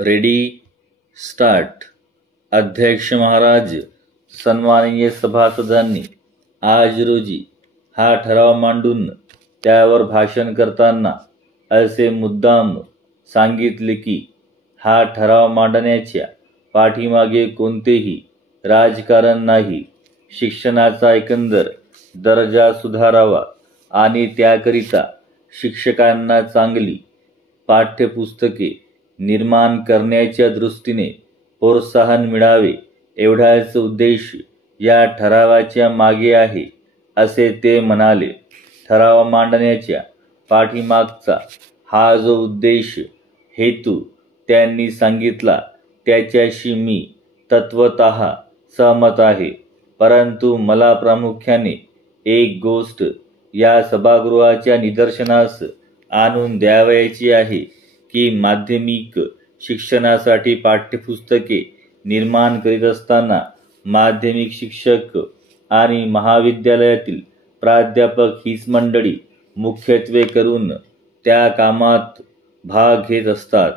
Ready start. अध्यक्ष महाराज, सन्माननीय सभासदांनी, आज रोजी हा ठराव मांडून त्यावर भाषण करताना असे मुद्दाम सांगितले की हा ठराव मांडण्याच्या पाठीमागे कोणतेही राजकारण नाही. शिक्षणाचा एकंदर दर्जा सुधारावा आणि त्याकरिता शिक्षकांना चांगली पाठ्यपुस्तके निर्माण करण्याच्या दृष्टीने प्रोत्साहन मिळावे एवढाच उद्देश या ठरावाच्या मागे आहे, असे ते म्हणाले. ठराव मांडण्याच्या पाठीमागचा हा जो उद्देश, हेतू त्यांनी सांगितला त्याच्याशी मी तत्वतः सहमत आहे. परंतु मला प्रामुख्याने एक गोष्ट या सभागृहाच्या निदर्शनास आणून द्यावयाची आहे की माध्यमिक शिक्षणासाठी पाठ्यपुस्तके निर्माण करीत असताना माध्यमिक शिक्षक आणि महाविद्यालयातील प्राध्यापक हीच मंडळी मुख्यत्वे करून त्या कामात भाग घेत असतात.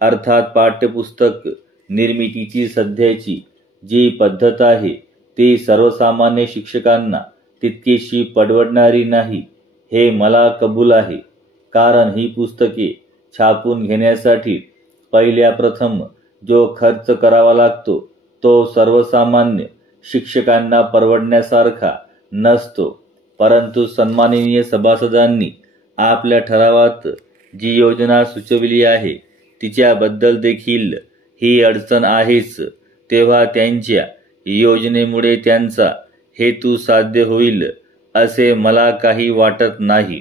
अर्थात पाठ्यपुस्तक निर्मितीची सध्याची जी पद्धत आहे ती सर्वसामान्य शिक्षकांना तितकीशी परवडणारी नाही, हे मला कबूल आहे. कारण ही पुस्तके छापून घेण्यासाठी पहिल्या प्रथम जो खर्च करावा लागतो तो सर्वसामान्य शिक्षकांना परवडण्यासारखा नसतो. परंतु सन्माननीय सभासदांनी आपल्या ठरावात जी योजना सुचविली आहे तिच्याबद्दल देखील ही अडचण आहेच. तेव्हा त्यांच्या योजनेमुळे त्यांचा हेतू साध्य होईल असे मला काही वाटत नाही.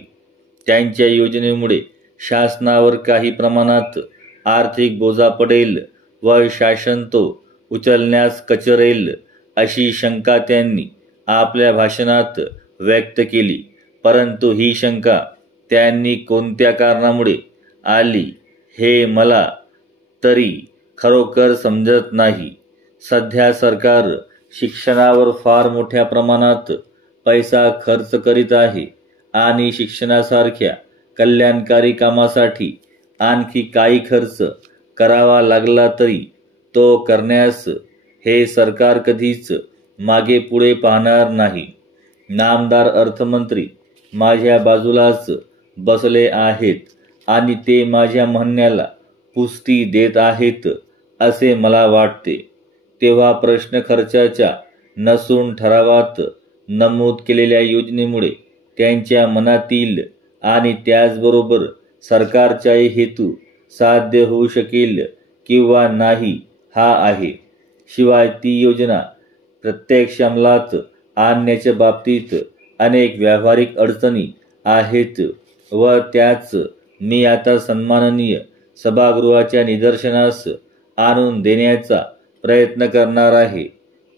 त्यांच्या योजनेमुळे शासनावर काही प्रमाणात आर्थिक बोजा पडेल व शासन तो उचलण्यास कचरेल अशी शंका त्यांनी आपल्या भाषणात व्यक्त केली. परंतु ही शंका त्यांनी कोणत्या कारणामुळे आली हे मला तरी खरोखर समजत नाही. सध्या सरकार शिक्षणावर फार मोठ्या प्रमाणात पैसा खर्च करीत आहे आणि शिक्षणासारख्या कल्याणकारी कामासाठी आणखी काही खर्च करावा लागला तरी तो करण्यास हे सरकार कधीच मागे पुढे पाहणार नाही. नामदार अर्थमंत्री माझ्या बाजूलाच बसले आहेत आणि ते माझ्या म्हणण्याला पुष्टी देत आहेत असे मला वाटते. तेव्हा प्रश्न खर्चाचा नसून ठरावात नमूद केलेल्या योजनेमुळे त्यांच्या मनातील आणि त्याचबरोबर सरकारचाही हेतू साध्य होऊ शकेल किंवा नाही हा आहे. शिवाय ती योजना प्रत्यक्ष अंमलात आणण्याच्या बाबतीत अनेक व्यावहारिक अडचणी आहेत व त्याच मी आता सन्माननीय सभागृहाच्या निदर्शनास आणून देण्याचा प्रयत्न करणार आहे.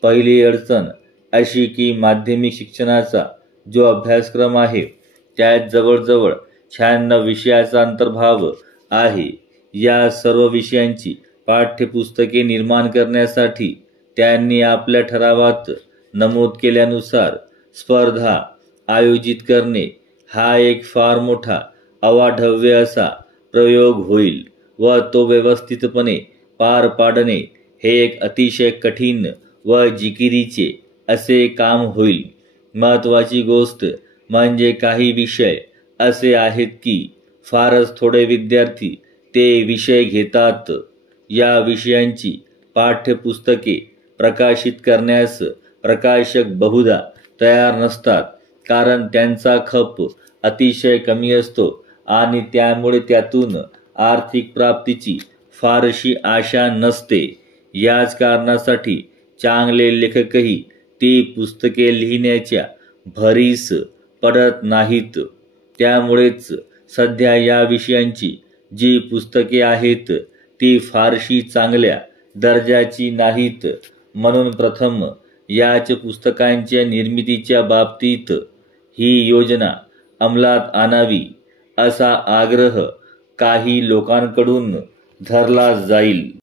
पहिली अडचण अशी की माध्यमिक शिक्षणाचा जो अभ्यासक्रम आहे त्यात जवळजवळ 96 विषयाचा अंतर्भाव आहे. या सर्व विषयांची पाठ्यपुस्तके निर्माण करण्यासाठी त्यांनी आपल्या ठरावात नमूद केल्यानुसार स्पर्धा आयोजित करणे हा एक फार मोठा अवाढव्य असा प्रयोग होईल व तो व्यवस्थितपणे पार पाडणे हे एक अतिशय कठीण व जिकिरीचे असे काम होईल. महत्त्वाची गोष्ट म्हणजे काही विषय असे आहेत की फारच थोडे विद्यार्थी ते विषय घेतात. या विषयांची पाठ्यपुस्तके प्रकाशित करण्यास प्रकाशक बहुधा तयार नसतात, कारण त्यांचा खप अतिशय कमी असतो आणि त्यामुळे त्यातून आर्थिक प्राप्तीची फारशी आशा नसते. याच कारणासाठी चांगले लेखकही ती पुस्तके लिहिण्याच्या भरीस पडत नाहीत. त्यामुळेच सध्या या विषयांची जी पुस्तके आहेत ती फारशी चांगल्या दर्जाची नाहीत. म्हणून प्रथम याच पुस्तकांच्या निर्मितीच्या बाबतीत ही योजना अंमलात आणावी असा आग्रह काही लोकांकडून धरला जाईल.